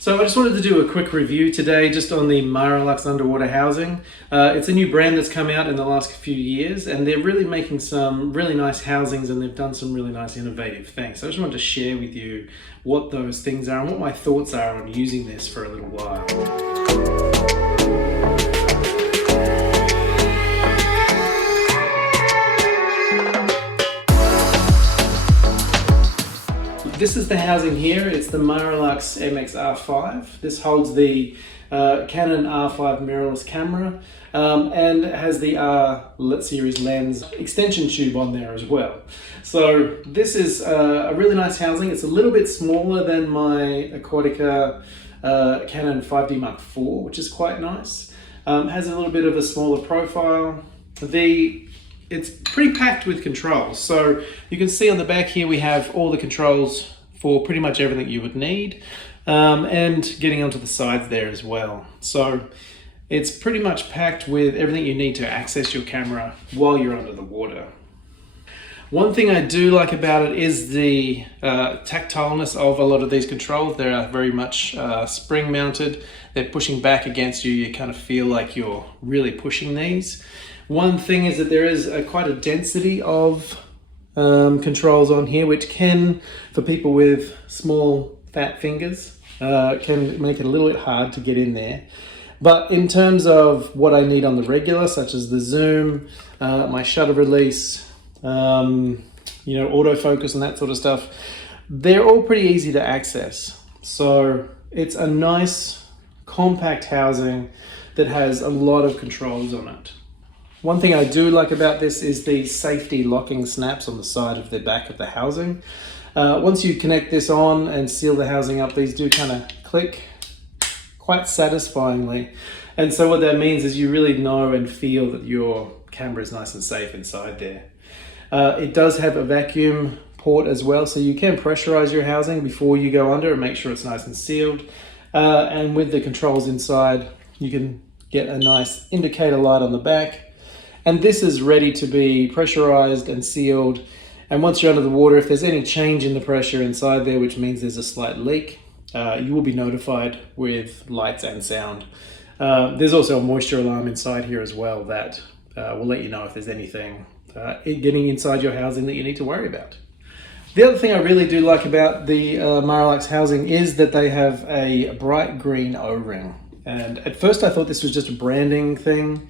So I just wanted to do a quick review today just on the Marelux Underwater Housing. It's a new brand that's come out in the last few years, and they're really making some really nice housings, and they've done some really nice innovative things. So I just wanted to share with you what those things are and what my thoughts are on using this for a little while. This is the housing here. It's the Marelux MX-R5. This holds the Canon R5 mirrorless camera and it has the R series lens extension tube on there as well. So this is a really nice housing. It's a little bit smaller than my Aquatica Canon 5D Mark IV, which is quite nice. Has a little bit of a smaller profile. It's pretty packed with controls. So you can see on the back here we have all the controls for pretty much everything you would need, and getting onto the sides there as well. So it's pretty much packed with everything you need to access your camera while you're under the water. One thing I do like about it is the tactileness of a lot of these controls. They are very much spring mounted. They're pushing back against you. You kind of feel like you're really pushing these. One thing is that there is quite a density of controls on here, which can, for people with small fat fingers, can make it a little bit hard to get in there. But in terms of what I need on the regular, such as the zoom, my shutter release, autofocus and that sort of stuff, they're all pretty easy to access. So it's a nice compact housing that has a lot of controls on it. One thing I do like about this is the safety locking snaps on the side of the back of the housing. Once you connect this on and seal the housing up, these do kind of click quite satisfyingly. And so what that means is you really know and feel that your camera is nice and safe inside there. It does have a vacuum port as well, so you can pressurize your housing before you go under and make sure it's nice and sealed. And with the controls inside, you can get a nice indicator light on the back. And this is ready to be pressurized and sealed. And once you're under the water, if there's any change in the pressure inside there, which means there's a slight leak, you will be notified with lights and sound. There's also a moisture alarm inside here as well that will let you know if there's anything getting inside your housing that you need to worry about. The other thing I really do like about the Marelux housing is that they have a bright green O-ring. And at first I thought this was just a branding thing,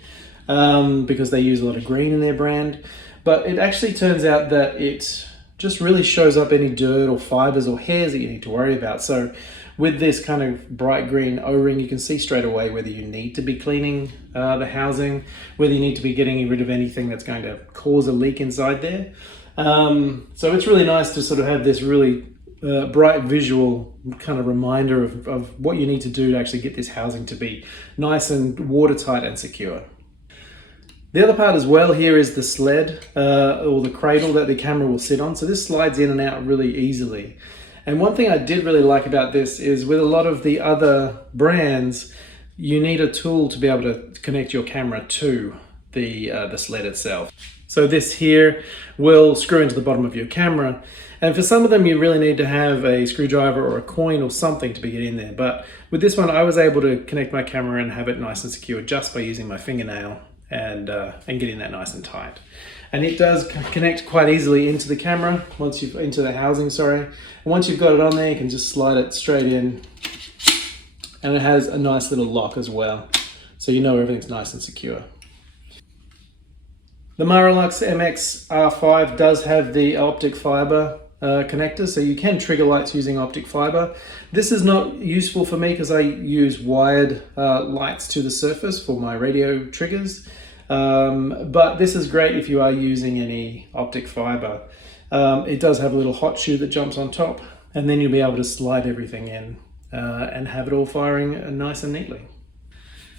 because they use a lot of green in their brand, but it actually turns out that it just really shows up any dirt or fibers or hairs that you need to worry about. So with this kind of bright green O-ring, you can see straight away whether you need to be cleaning the housing, whether you need to be getting rid of anything that's going to cause a leak inside there. So it's really nice to sort of have this really bright visual kind of reminder of what you need to do to actually get this housing to be nice and watertight and secure. The other part as well here is the sled or the cradle that the camera will sit on. So this slides in and out really easily. And one thing I did really like about this is with a lot of the other brands, you need a tool to be able to connect your camera to the sled itself. So this here will screw into the bottom of your camera. And for some of them, you really need to have a screwdriver or a coin or something to be get in there. But with this one, I was able to connect my camera and have it nice and secure just by using my fingernail and getting that nice and tight. And it does connect quite easily into the camera into the housing, sorry. And once you've got it on there, you can just slide it straight in, and it has a nice little lock as well, so you know everything's nice and secure. The Marelux MX-R5 does have the optic fiber connector, so you can trigger lights using optic fiber. This is not useful for me because I use wired lights to the surface for my radio triggers. But this is great if you are using any optic fiber. It does have a little hot shoe that jumps on top, and then you'll be able to slide everything in and have it all firing nice and neatly.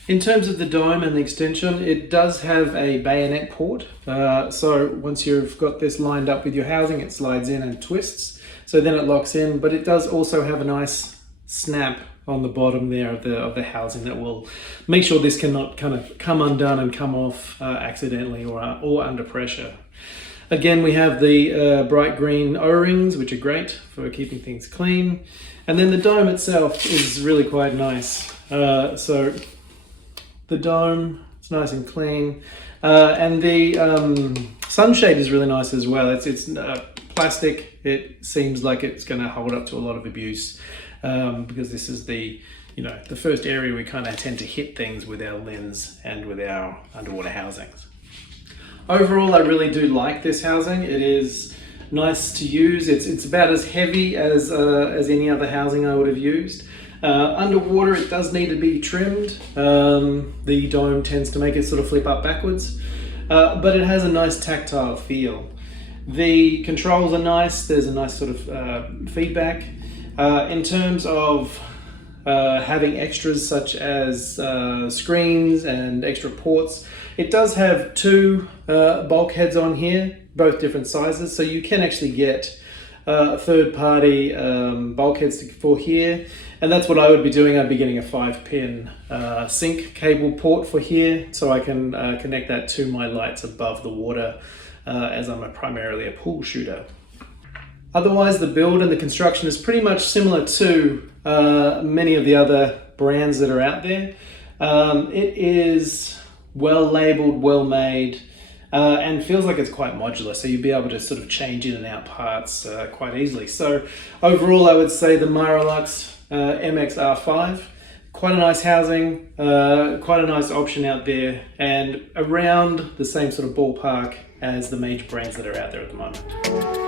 In terms of the dome and the extension, it does have a bayonet port. So once you've got this lined up with your housing, it slides in and twists. So then it locks in, but it does also have a nice snap on the bottom there of the housing that will make sure this cannot kind of come undone and come off accidentally or under pressure. Again, we have the bright green O-rings, which are great for keeping things clean. And then the dome itself is really quite nice. So the dome, it's nice and clean. And the sunshade is really nice as well. It's plastic. It seems like it's going to hold up to a lot of abuse because this is the first area we kind of tend to hit things with our lens and with our underwater housings. Overall, I really do like this housing. It is nice to use. It's about as heavy as any other housing I would have used. Underwater, it does need to be trimmed. The dome tends to make it sort of flip up backwards, but it has a nice tactile feel. The controls are nice. There's a nice sort of feedback. In terms of having extras such as screens and extra ports, it does have two bulkheads on here, both different sizes, so you can actually get third-party bulkheads for here, and that's what I would be doing. I'd be getting a 5-pin sync cable port for here, so I can connect that to my lights above the water, as I'm primarily a pool shooter. Otherwise, the build and the construction is pretty much similar to many of the other brands that are out there. It is well labeled, well made, and feels like it's quite modular, so you'll be able to sort of change in and out parts quite easily. So overall, I would say the Marelux MX-R5, quite a nice housing, quite a nice option out there, and around the same sort of ballpark as the major brands that are out there at the moment.